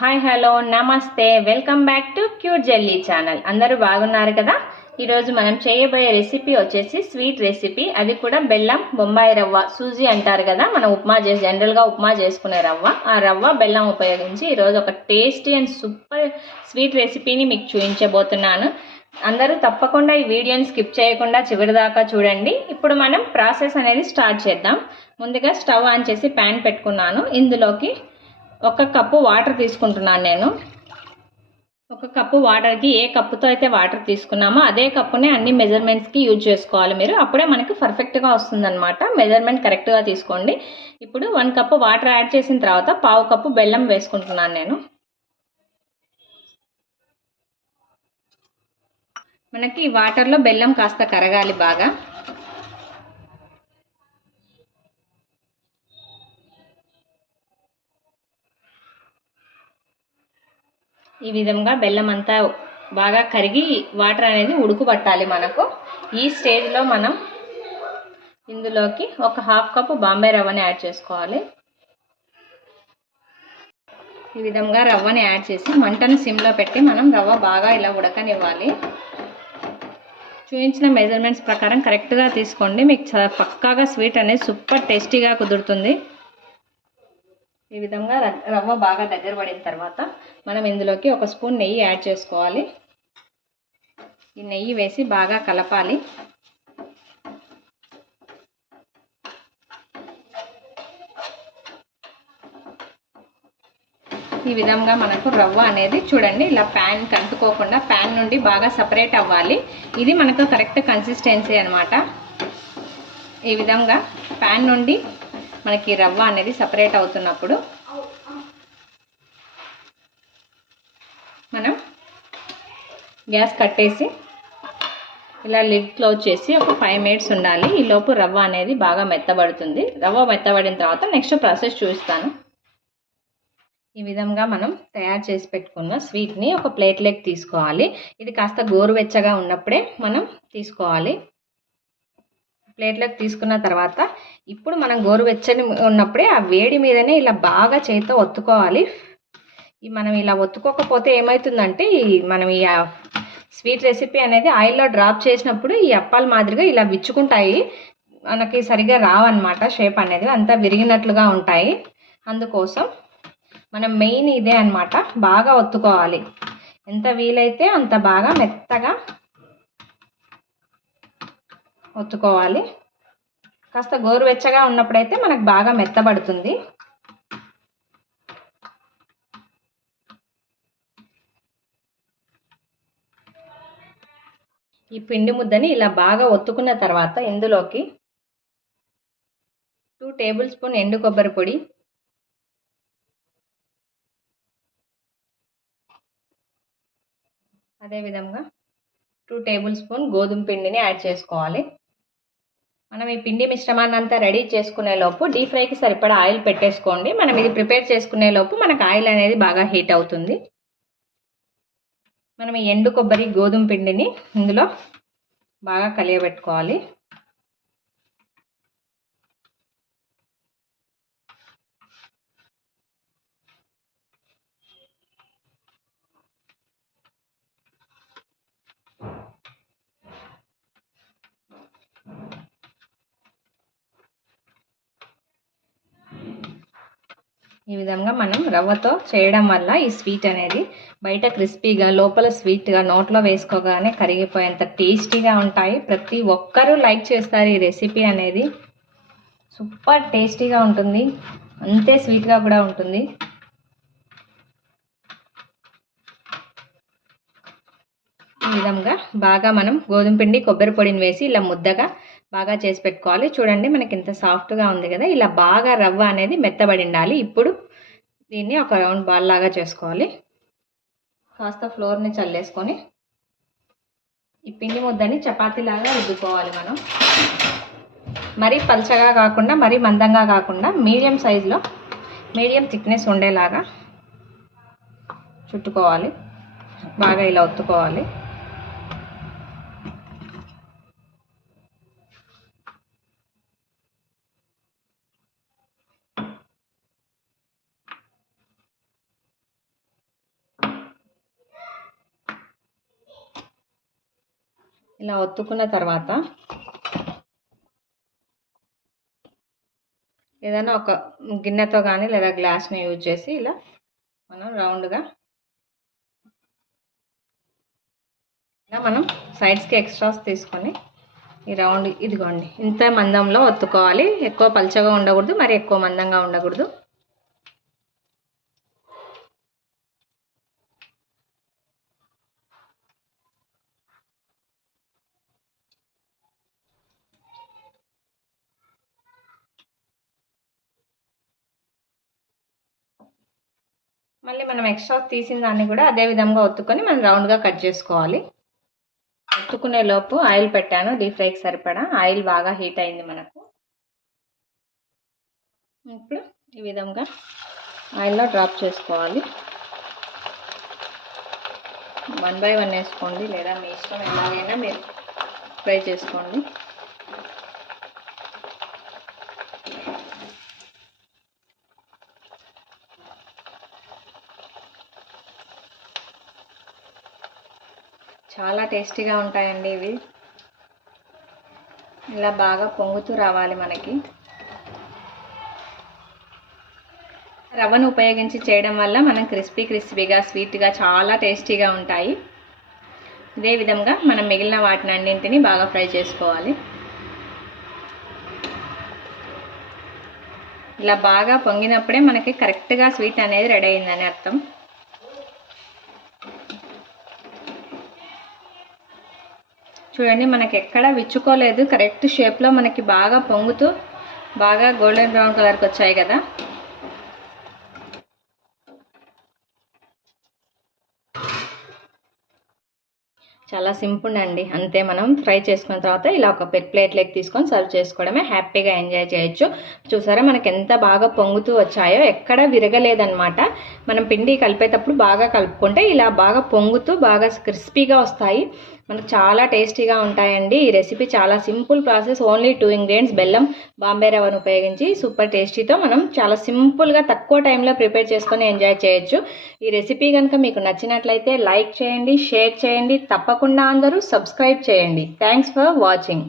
Hi hello నమస్తే welcome back to cute jelly channel. అందరూ బాగున్నారు కదా. ఈరోజు మనం చేయబోయే రెసిపీ వచ్చేసి స్వీట్ రెసిపీ, అది కూడా బెల్లం బొంబాయి రవ్వ సూజీ అంటారు కదా, మనం ఉప్మా జనరల్గా ఉప్మా చేసుకునే రవ్వ, ఆ రవ్వ బెల్లం ఉపయోగించి ఈరోజు ఒక టేస్టీ అండ్ సూపర్ స్వీట్ రెసిపీని మీకు చూపించబోతున్నాను. అందరూ తప్పకుండా ఈ వీడియోని స్కిప్ చేయకుండా చివరి దాకా చూడండి. ఇప్పుడు మనం ప్రాసెస్ అనేది స్టార్ట్ చేద్దాం. ముందుగా స్టవ్ ఆన్ చేసి ప్యాన్ పెట్టుకున్నాను. ఇందులోకి 1 కప్పు వాటర్ తీసుకుంటున్నాను నేను. 1 కప్పు వాటర్కి ఏ కప్పుతో అయితే వాటర్ తీసుకున్నామో అదే కప్పునే అన్ని మెజర్మెంట్స్కి యూజ్ చేసుకోవాలి మీరు, అప్పుడే మనకి పర్ఫెక్ట్గా వస్తుందన్నమాట. మెజర్మెంట్ కరెక్ట్గా తీసుకోండి. ఇప్పుడు 1 కప్పు వాటర్ యాడ్ చేసిన తర్వాత 1/2 కప్పు బెల్లం వేసుకుంటున్నాను నేను. మనకి ఈ వాటర్లో బెల్లం కాస్త కరగాలి బాగా. ఈ విధంగా బెల్లం అంతా బాగా కరిగి వాటర్ అనేది ఉడుకు పట్టాలి మనకు. ఈ స్టేజ్లో మనం ఇందులోకి 1/2 కప్పు బాంబే రవ్వని యాడ్ చేసుకోవాలి. ఈ విధంగా రవ్వని యాడ్ చేసి మంటను సిమ్లో పెట్టి మనం రవ్వ బాగా ఇలా ఉడకనివ్వాలి. చూపించిన మెజర్మెంట్స్ ప్రకారం కరెక్ట్గా తీసుకోండి, మీకు పక్కాగా స్వీట్ అనేది సూపర్ టేస్టీగా కుదురుతుంది. ఈ విధంగా రవ్వ బాగా దగ్గర పడిన తర్వాత మనం ఇందులోకి 1 స్పూన్ నెయ్యి యాడ్ చేసుకోవాలి. ఈ నెయ్యి వేసి బాగా కలపాలి. ఈ విధంగా మనకు రవ్వ అనేది చూడండి ఇలా ప్యాన్ కంటుకోకుండా ప్యాన్ నుండి బాగా సపరేట్ అవ్వాలి. ఇది మనకు కరెక్ట్ కన్సిస్టెన్సీ అన్నమాట. ఈ విధంగా ప్యాన్ నుండి మనకి రవ్వ అనేది సపరేట్ అవుతున్నప్పుడు మనం గ్యాస్ కట్టేసి ఇలా లిడ్ క్లోజ్ చేసి ఒక 5 మినిట్స్ ఉండాలి. ఈ లోపు రవ్వ అనేది బాగా మెత్తబడుతుంది. రవ్వ మెత్తబడిన తర్వాత నెక్స్ట్ ప్రాసెస్ చూపిస్తాను. ఈ విధంగా మనం తయారు చేసి పెట్టుకున్న స్వీట్ని ఒక ప్లేట్లోకి తీసుకోవాలి. ఇది కాస్త గోరువెచ్చగా ఉన్నప్పుడే మనం తీసుకోవాలి. ప్లేట్లోకి తీసుకున్న తర్వాత ఇప్పుడు మనం గోరువెచ్చని ఉన్నప్పుడే ఆ వేడి మీదనే ఇలా బాగా చేతితో ఒత్తుకోవాలి. మనం ఇలా ఒత్తుకోకపోతే ఏమవుతుందంటే మనం ఈ స్వీట్ రెసిపీ అనేది ఆయిల్లో డ్రాప్ చేసినప్పుడు ఈ అప్పాల మాదిరిగా ఇలా విచ్చుకుంటాయి, మనకి సరిగా రావన్నమాట. షేప్ అనేది అంతా విరిగినట్లుగా ఉంటాయి. అందుకోసం మనం మెయిన్ ఇదే అన్నమాట, బాగా ఒత్తుకోవాలి. ఎంత వీలైతే అంత బాగా మెత్తగా ఒత్తుకోవాలి. కాస్త గోరువెచ్చగా ఉన్నప్పుడైతే మనకు బాగా మెత్తబడుతుంది. ఈ పిండి ముద్దని ఇలా బాగా ఒత్తుకున్న తర్వాత ఇందులోకి 2 టేబుల్ స్పూన్ ఎండు కొబ్బరి పొడి, అదేవిధంగా 2 టేబుల్ స్పూన్ గోధుమ పిండిని యాడ్ చేసుకోవాలి. మనం ఈ పిండి మిశ్రమాన్ని అంతా రెడీ చేసుకునే లోపు డీప్ ఫ్రైకి సరిపడా ఆయిల్ పెట్టేసుకోండి. మనం ఇది ప్రిపేర్ చేసుకునే లోపు మనకు ఆయిల్ అనేది బాగా హీట్ అవుతుంది. మనం ఈ ఎండు కొబ్బరి గోధుమ పిండిని ఇందులో బాగా కలియబెట్టుకోవాలి. ఈ విధంగా మనం రవ్వతో చేయడం వల్ల ఈ స్వీట్ అనేది బయట క్రిస్పీగా లోపల స్వీట్గా నోట్లో వేసుకోగానే కరిగిపోయేంత టేస్టీగా ఉంటాయి. ప్రతి ఒక్కరూ లైక్ చేస్తారు. ఈ రెసిపీ అనేది సూపర్ టేస్టీగా ఉంటుంది, అంతే స్వీట్గా కూడా ఉంటుంది. ఈ విధంగా బాగా మనం గోధుమ పిండి కొబ్బరి పొడిని వేసి ఇలా ముద్దగా బాగా చేసి పెట్టుకోవాలి. చూడండి మనకి ఇంత సాఫ్ట్గా ఉంది కదా, ఇలా బాగా రవ్వ అనేది మెత్తబడి ఉండాలి. ఇప్పుడు దీన్ని ఒక రౌండ్ బాల్ లాగా చేసుకోవాలి. కాస్త ఫ్లోర్ని చల్లేసుకొని ఈ పిండి ముద్దని చపాతీలాగా రుద్దుకోవాలి. మనం మరీ పల్చగా కాకుండా మరీ మందంగా కాకుండా మీడియం సైజులో మీడియం థిక్నెస్ ఉండేలాగా చుట్టుకోవాలి. బాగా ఇలా ఒత్తుకోవాలి. ఇలా ఒత్తుకున్న తర్వాత ఏదైనా ఒక గిన్నెతో కానీ లేదా గ్లాస్ని యూజ్ చేసి ఇలా మనం రౌండ్గా ఇలా మనం సైడ్స్కి ఎక్స్ట్రాస్ తీసుకొని ఈ రౌండ్ ఇదిగోండి ఇంత మందంలో ఒత్తుకోవాలి. ఎక్కువ పల్చగా ఉండకూడదు, మరి ఎక్కువ మందంగా ఉండకూడదు. మళ్ళీ మనం ఎక్స్ట్రా తీసిన దాన్ని కూడా అదే విధంగా ఒత్తుకొని మనం రౌండ్గా కట్ చేసుకోవాలి. ఒత్తుకునే లోపు ఆయిల్ పెట్టాను, డీప్ ఫ్రైకి సరిపడా. ఆయిల్ బాగా హీట్ అయింది మనకు. ఇప్పుడు ఈ విధంగా ఆయిల్లో డ్రాప్ చేసుకోవాలి. 1 by 1 వేసుకోండి, లేదా మీ ఇష్టం ఎలాగైనా మీరు ఫ్రై చేసుకోండి. చాలా టేస్టీగా ఉంటాయండి ఇవి. ఇలా బాగా పొంగుతూ రావాలి మనకి. రవ్వను ఉపయోగించి చేయడం వల్ల మనం క్రిస్పీగా స్వీట్గా చాలా టేస్టీగా ఉంటాయి. ఇదే విధంగా మనం మిగిలిన వాటిని అన్నింటినీ బాగా ఫ్రై చేసుకోవాలి. ఇలా బాగా పొంగినప్పుడే మనకి కరెక్ట్గా స్వీట్ అనేది రెడీ అయిందని అర్థం. చూడండి, మనకి ఎక్కడ విచ్చుకోలేదు, కరెక్ట్ షేప్లో మనకి బాగా పొంగుతూ బాగా గోల్డెన్ బ్రౌన్ కలర్కి వచ్చాయి కదా. చాలా సింపుల్ అండి, అంతే. మనం ఫ్రై చేసుకున్న తర్వాత ఇలా ఒక ప్లేట్లోకి తీసుకొని సర్వ్ చేసుకోవడమే. హ్యాపీగా ఎంజాయ్ చేయొచ్చు. చూసారా మనకి ఎంత బాగా పొంగుతూ వచ్చాయో, ఎక్కడ విరగలేదన్నమాట. మనం పిండి కలిపేటప్పుడు బాగా కలుపుకుంటే ఇలా బాగా పొంగుతూ బాగా క్రిస్పీగా వస్తాయి. మనకు చాలా టేస్టీగా ఉంటాయండి. ఈ రెసిపీ చాలా సింపుల్ ప్రాసెస్. ఓన్లీ 2 ingredients, బెల్లం, బాంబే రవ్వను ఉపయోగించి సూపర్ టేస్టీతో మనం చాలా సింపుల్గా తక్కువ టైంలో ప్రిపేర్ చేసుకొని ఎంజాయ్ చేయొచ్చు. ఈ రెసిపీ కనుక మీకు నచ్చినట్లయితే లైక్ చేయండి, షేర్ చేయండి, తప్పకుండా అందరూ సబ్స్క్రైబ్ చేయండి. Thanks for watching.